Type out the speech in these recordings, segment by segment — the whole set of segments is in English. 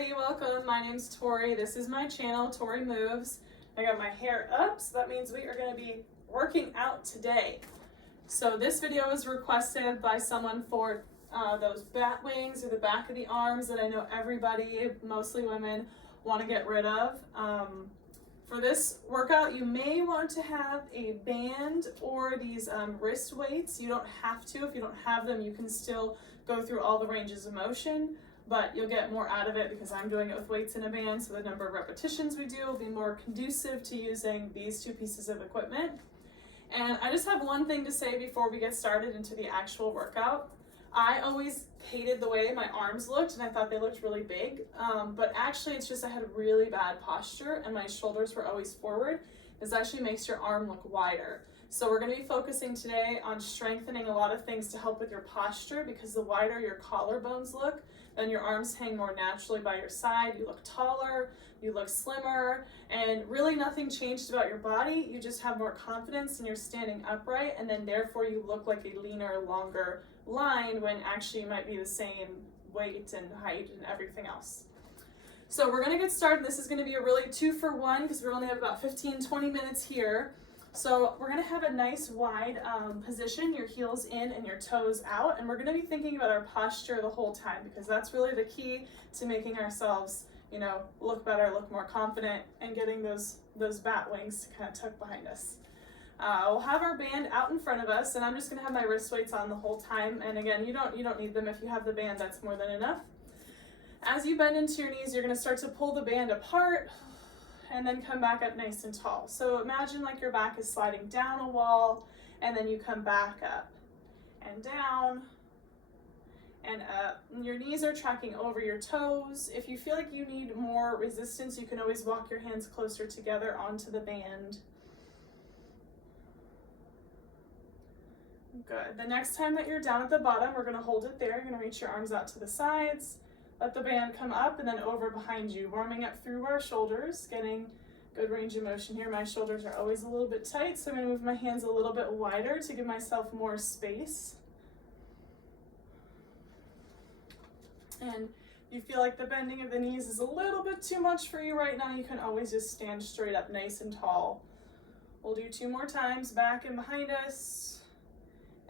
everybody, welcome. My name's Tori. This is my channel, Tori Moves. I got my hair up, so that means we are going to be working out today. So this video was requested by someone for those bat wings or the back of the arms that I know everybody, mostly women, want to get rid of. For this workout, you may want to have a band or these wrist weights. You don't have to. If you don't have them, you can still go through all the ranges of motion, but you'll get more out of it because I'm doing it with weights in a band, so the number of repetitions we do will be more conducive to using these two pieces of equipment. And I just have one thing to say before we get started into the actual workout. I always hated the way my arms looked and I thought they looked really big, but actually it's just I had really bad posture and my shoulders were always forward. This actually makes your arm look wider. So we're going to be focusing today on strengthening a lot of things to help with your posture, because the wider your collarbones look, then your arms hang more naturally by your side. You look taller, you look slimmer, and really nothing changed about your body. You just have more confidence and you're standing upright, and then therefore you look like a leaner, longer line when actually you might be the same weight and height and everything else. So we're going to get started. This is going to be a really 2-for-1 because we only have about 15-20 minutes here. So we're going to have a nice wide position, your heels in and your toes out, and we're going to be thinking about our posture the whole time, because that's really the key to making ourselves, look better, look more confident, and getting those bat wings to kind of tuck behind us. We'll have our band out in front of us, and I'm just going to have my wrist weights on the whole time. And again, you don't need them. If you have the band, that's more than enough. As you bend into your knees, you're going to start to pull the band apart and then come back up nice and tall. So imagine like your back is sliding down a wall, and then you come back up and down and up. And your knees are tracking over your toes. If you feel like you need more resistance, you can always walk your hands closer together onto the band. Good. The next time that you're down at the bottom, we're going to hold it there. You're going to reach your arms out to the sides. Let the band come up and then over behind you, warming up through our shoulders, getting good range of motion here. My shoulders are always a little bit tight, so I'm going to move my hands a little bit wider to give myself more space. And you feel like the bending of the knees is a little bit too much for you right now, you can always just stand straight up nice and tall. We'll do 2 more times, back and behind us,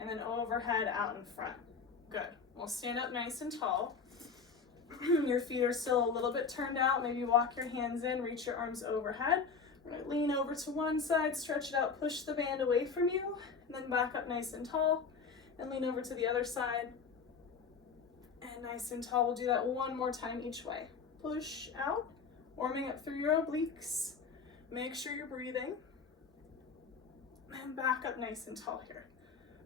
and then overhead, out in front. Good. We'll stand up nice and tall. Your feet are still a little bit turned out. Maybe walk your hands in, reach your arms overhead. We're going to lean over to one side, stretch it out, push the band away from you, and then back up nice and tall, and lean over to the other side. And nice and tall. We'll do that 1 more time each way. Push out, warming up through your obliques. Make sure you're breathing. And back up nice and tall here.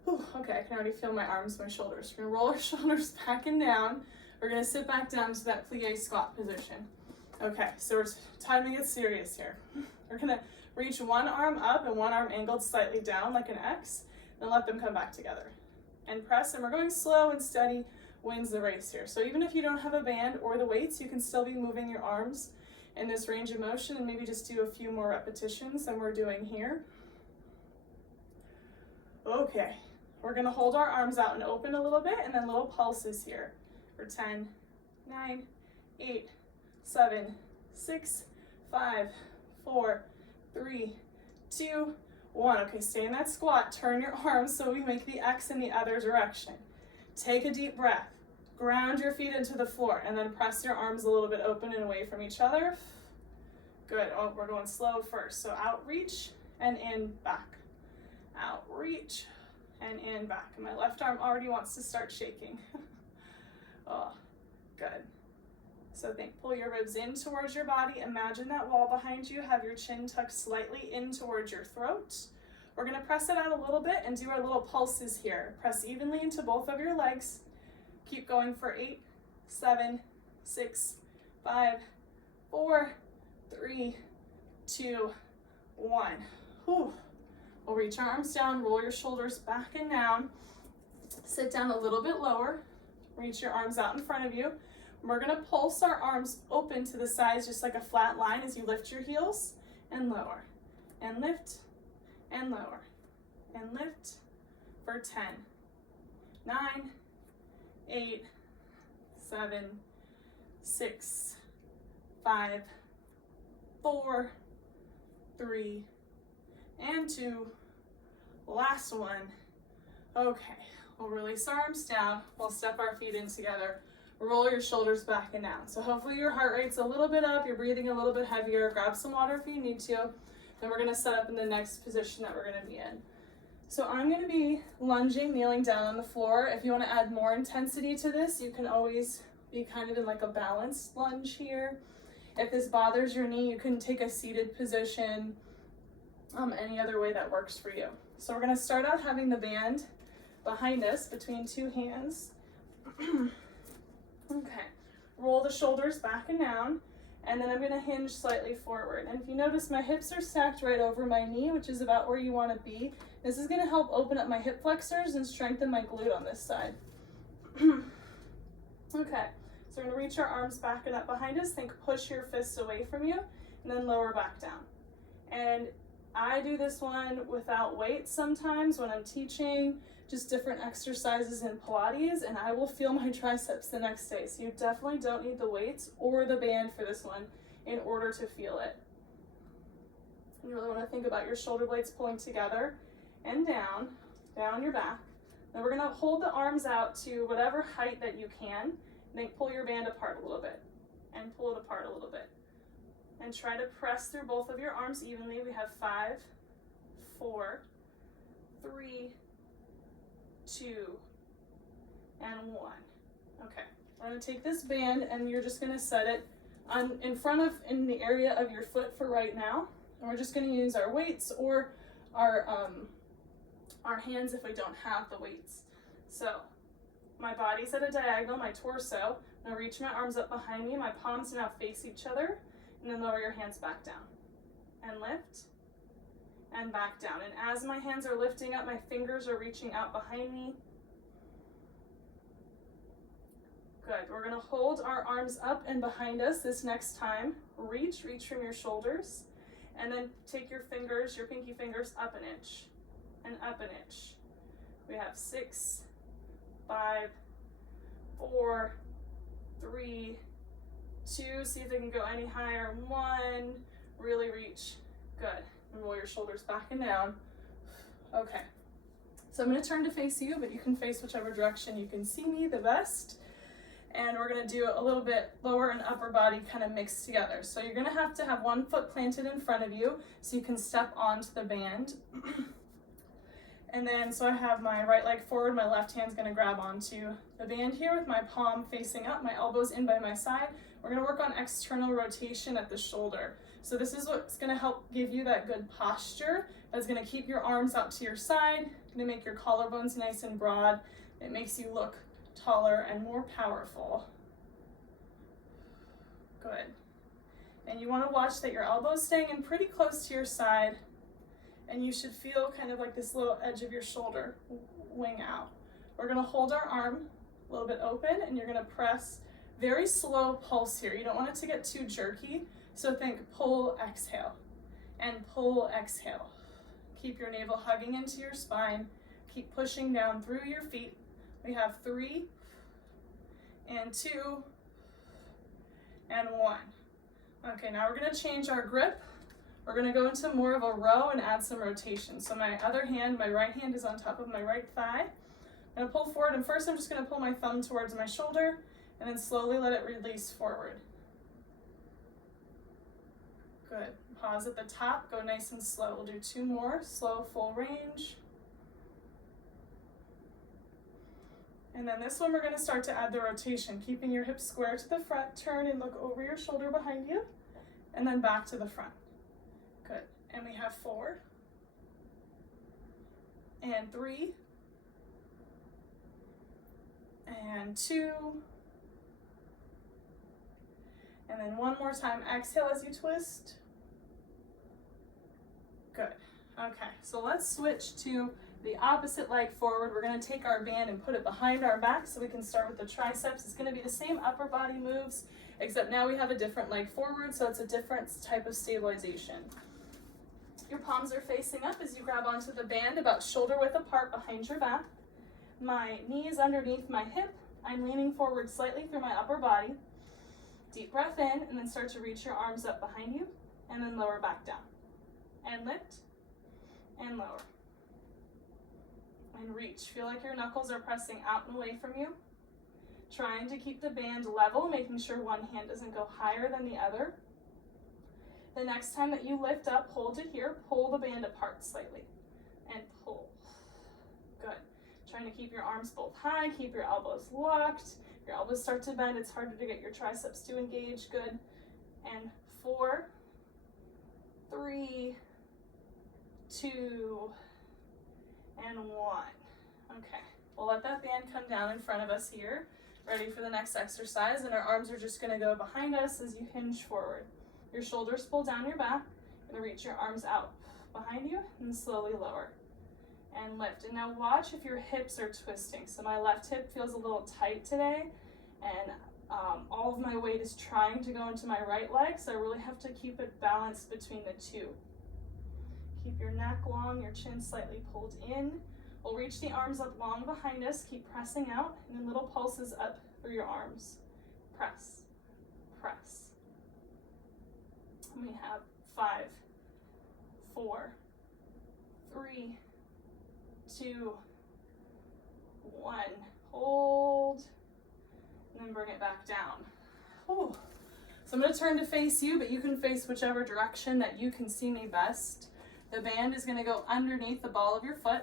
Whew, okay, I can already feel my arms, my shoulders. We're going to roll our shoulders back and down. We're going to sit back down to that plie squat position. Okay, so it's time to get serious here. We're going to reach one arm up and one arm angled slightly down like an X, and let them come back together. And press, and we're going slow and steady wins the race here. So even if you don't have a band or the weights, you can still be moving your arms in this range of motion and maybe just do a few more repetitions than we're doing here. Okay, we're going to hold our arms out and open a little bit, and then little pulses here. For 10, 9, 8, 7, 6, 5, 4, 3, 2, 1. Okay, stay in that squat. Turn your arms so we make the X in the other direction. Take a deep breath. Ground your feet into the floor, and then press your arms a little bit open and away from each other. Good. Oh, we're going slow first. So out, reach, and in, back. Out, reach, and in, back. And my left arm already wants to start shaking. Oh, good. So pull your ribs in towards your body. Imagine that wall behind you. Have your chin tucked slightly in towards your throat. We're going to press it out a little bit and do our little pulses here. Press evenly into both of your legs. Keep going for 8, 7, 6, 5, 4, 3, 2, 1. Whew. We'll reach our arms down, roll your shoulders back and down. Sit down a little bit lower. Reach your arms out in front of you. We're going to pulse our arms open to the sides just like a flat line as you lift your heels and lower. And lift and lower. And lift for 10, 9, 8, 7, 6, 5, 4, 3, and 2. Last one. Okay, we'll release our arms down. We'll step our feet in together. Roll your shoulders back and down. So hopefully your heart rate's a little bit up, you're breathing a little bit heavier. Grab some water if you need to. Then we're gonna set up in the next position that we're gonna be in. So I'm gonna be lunging, kneeling down on the floor. If you wanna add more intensity to this, you can always be kind of in like a balanced lunge here. If this bothers your knee, you can take a seated position, any other way that works for you. So we're gonna start out having the band behind us between two hands. Okay, roll the shoulders back and down, and then I'm gonna hinge slightly forward. And if you notice, my hips are stacked right over my knee, which is about where you wanna be. This is gonna help open up my hip flexors and strengthen my glute on this side. Okay, so we're gonna reach our arms back and up behind us. Think push your fists away from you, and then lower back down. And I do this one without weights sometimes when I'm teaching, just different exercises in Pilates, and I will feel my triceps the next day. So you definitely don't need the weights or the band for this one in order to feel it. You really want to think about your shoulder blades pulling together and down your back. Then we're gonna hold the arms out to whatever height that you can, and then pull your band apart a little bit, and pull it apart a little bit. And try to press through both of your arms evenly. We have 5, 4, 3, 2, and 1. Okay, we're gonna take this band and you're just gonna set it in the area of your foot for right now. And we're just gonna use our weights or our hands if we don't have the weights. So my body's at a diagonal, my torso. I'm gonna reach my arms up behind me. My palms now face each other. And then lower your hands back down. And lift. And back down. And as my hands are lifting up, my fingers are reaching out behind me. Good. We're going to hold our arms up and behind us this next time. Reach from your shoulders. And then take your fingers, your pinky fingers, up an inch. And up an inch. We have 6, 5, 4, 3, 2, see if they can go any higher. 1, really reach. Good. And roll your shoulders back and down. Okay. So I'm going to turn to face you, but you can face whichever direction you can see me the best. And we're going to do a little bit lower and upper body kind of mixed together. So you're going to have one foot planted in front of you so you can step onto the band. And then, so I have my right leg forward, my left hand's going to grab onto the band here with my palm facing up, my elbows in by my side. We're going to work on external rotation at the shoulder. So this is what's going to help give you that good posture. That's going to keep your arms out to your side, going to make your collarbones nice and broad. It makes you look taller and more powerful. Good. And you want to watch that your elbows staying in pretty close to your side, and you should feel kind of like this little edge of your shoulder wing out. We're going to hold our arm a little bit open, and you're going to press very slow pulse here. You don't want it to get too jerky, so think pull, exhale, and pull, exhale. Keep your navel hugging into your spine. Keep pushing down through your feet. We have 3, and 2, and 1. Okay, now we're going to change our grip. We're going to go into more of a row and add some rotation. So my other hand, my right hand is on top of my right thigh. I'm going to pull forward, and first I'm just going to pull my thumb towards my shoulder, and then slowly let it release forward. Good. Pause at the top, go nice and slow. We'll do 2 more, slow, full range. And then this one we're going to start to add the rotation, keeping your hips square to the front. Turn and look over your shoulder behind you, and then back to the front. Good. And we have 4, and 3, and 2, and then one more time. Exhale as you twist. Good. Okay, so let's switch to the opposite leg forward. We're going to take our band and put it behind our back so we can start with the triceps. It's going to be the same upper body moves, except now we have a different leg forward, so it's a different type of stabilization. Your palms are facing up as you grab onto the band about shoulder width apart behind your back. My knee is underneath my hip. I'm leaning forward slightly through my upper body. Deep breath in, and then start to reach your arms up behind you, and then lower back down. And lift, and lower. And reach. Feel like your knuckles are pressing out and away from you. Trying to keep the band level, making sure one hand doesn't go higher than the other. The next time that you lift up, hold it here, pull the band apart slightly, and pull. Good. Trying to keep your arms both high, keep your elbows locked. Your elbows start to bend, it's harder to get your triceps to engage. Good. And 4, 3, 2, and 1. Okay, we'll let that band come down in front of us here. Ready for the next exercise, and our arms are just gonna go behind us as you hinge forward. Your shoulders pull down your back, and reach your arms out behind you, and slowly lower. And lift. And now watch if your hips are twisting. So my left hip feels a little tight today, and all of my weight is trying to go into my right leg, so I really have to keep it balanced between the two. Keep your neck long, your chin slightly pulled in. We'll reach the arms up long behind us, keep pressing out, and then little pulses up through your arms. Press, press. And we have 5, 4, 3, 2, 1. Hold, and then bring it back down. Whew. So I'm going to turn to face you, but you can face whichever direction that you can see me best. The band is going to go underneath the ball of your foot.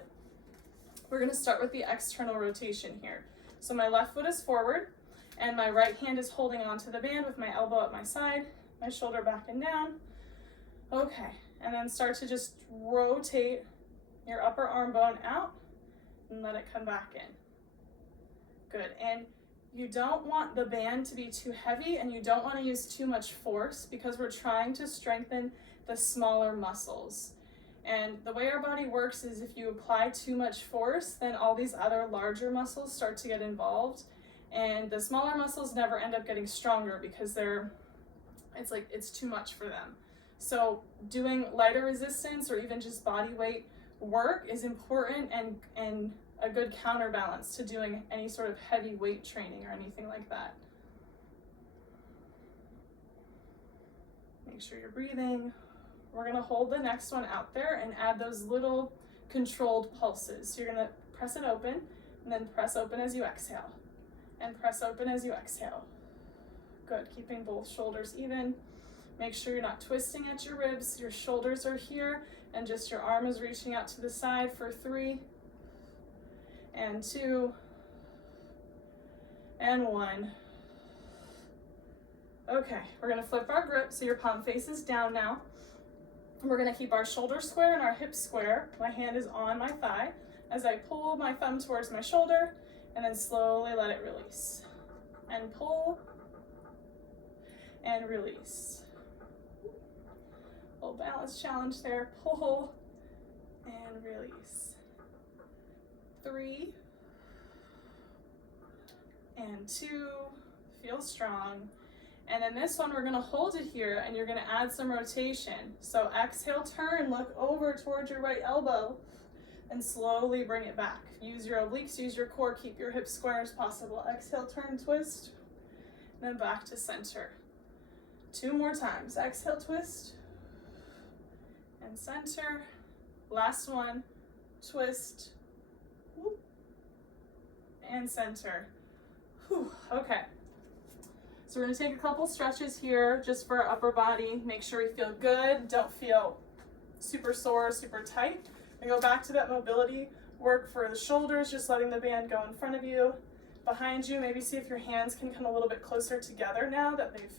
We're going to start with the external rotation here. So my left foot is forward, and my right hand is holding onto the band with my elbow at my side, my shoulder back and down. Okay, and then start to just rotate your upper arm bone out and let it come back in. Good, and you don't want the band to be too heavy, and you don't want to use too much force because we're trying to strengthen the smaller muscles. And the way our body works is if you apply too much force, then all these other larger muscles start to get involved, and the smaller muscles never end up getting stronger because it's too much for them. So doing lighter resistance or even just body weight work is important and a good counterbalance to doing any sort of heavy weight training or anything like that. Make sure you're breathing. We're gonna hold the next one out there and add those little controlled pulses. So you're gonna press it open, and then press open as you exhale, and press open as you exhale. Good, keeping both shoulders even. Make sure you're not twisting at your ribs. Your shoulders are here, and just your arm is reaching out to the side for 3, and 2, and 1. Okay, we're gonna flip our grip so your palm faces down now. We're gonna keep our shoulders square and our hips square. My hand is on my thigh as I pull my thumb towards my shoulder, and then slowly let it release. And pull, and release. Little balance challenge there. Pull, and release. 3, and 2, feel strong. And then this one, we're gonna hold it here, and you're gonna add some rotation. So exhale, turn, look over towards your right elbow, and slowly bring it back. Use your obliques, use your core, keep your hips square as possible. Exhale, turn, twist, and then back to center. 2 more times. Exhale, twist, and center. Last one, twist, whoop, and center. Whew. Okay. So we're gonna take a couple stretches here just for our upper body. Make sure we feel good, don't feel super sore, super tight. We go back to that mobility work for the shoulders, just letting the band go in front of you, behind you. Maybe see if your hands can come a little bit closer together now that they've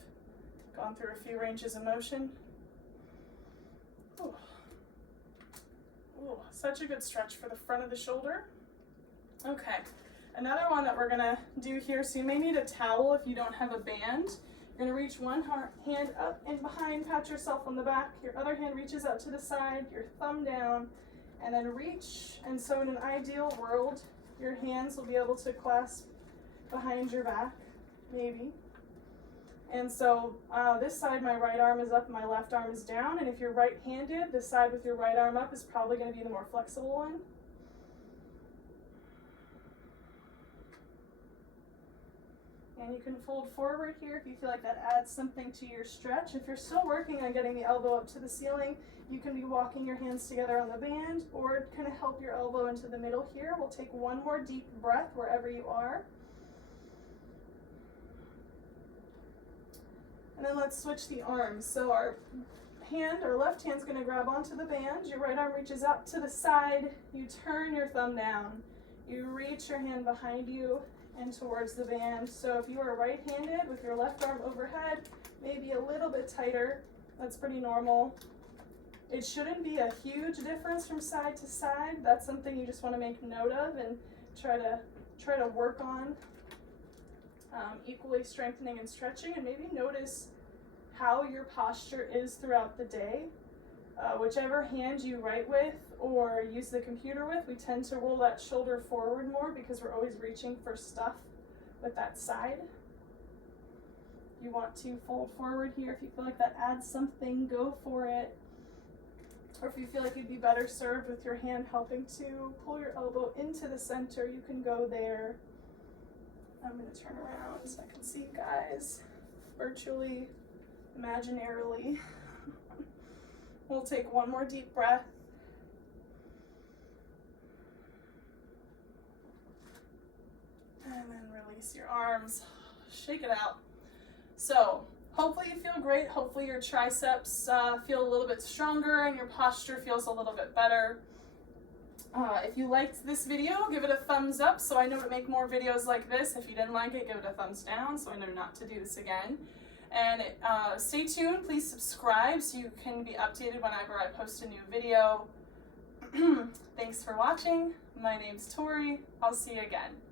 gone through a few ranges of motion. Ooh. Ooh, such a good stretch for the front of the shoulder. Okay. Another one that we're gonna do here, so you may need a towel if you don't have a band. You're gonna reach one hand up and behind, pat yourself on the back. Your other hand reaches out to the side, your thumb down, and then reach. And so in an ideal world, your hands will be able to clasp behind your back, maybe. And so this side, my right arm is up, my left arm is down. And if you're right-handed, the side with your right arm up is probably gonna be the more flexible one. And you can fold forward here if you feel like that adds something to your stretch. If you're still working on getting the elbow up to the ceiling, you can be walking your hands together on the band or kind of help your elbow into the middle here. We'll take one more deep breath wherever you are. And then let's switch the arms. So our left hand's going to grab onto the band. Your right arm reaches up to the side. You turn your thumb down. You reach your hand behind you and towards the band. So if you are right-handed with your left arm overhead, maybe a little bit tighter, that's pretty normal. It shouldn't be a huge difference from side to side. That's something you just want to make note of and try to work on, equally strengthening and stretching, and maybe notice how your posture is throughout the day. Whichever hand you write with or use the computer with, we tend to roll that shoulder forward more because we're always reaching for stuff with that side. You want to fold forward here. If you feel like that adds something, go for it. Or if you feel like you'd be better served with your hand helping to pull your elbow into the center, you can go there. I'm going to turn around so I can see you guys virtually, imaginarily. We'll take one more deep breath. And then release your arms. Shake it out. So hopefully you feel great. Hopefully your triceps feel a little bit stronger and your posture feels a little bit better. If you liked this video, give it a thumbs up so I know to make more videos like this. If you didn't like it, give it a thumbs down so I know not to do this again. And stay tuned, please subscribe so you can be updated whenever I post a new video. Thanks for watching. My name's Tori. I'll see you again.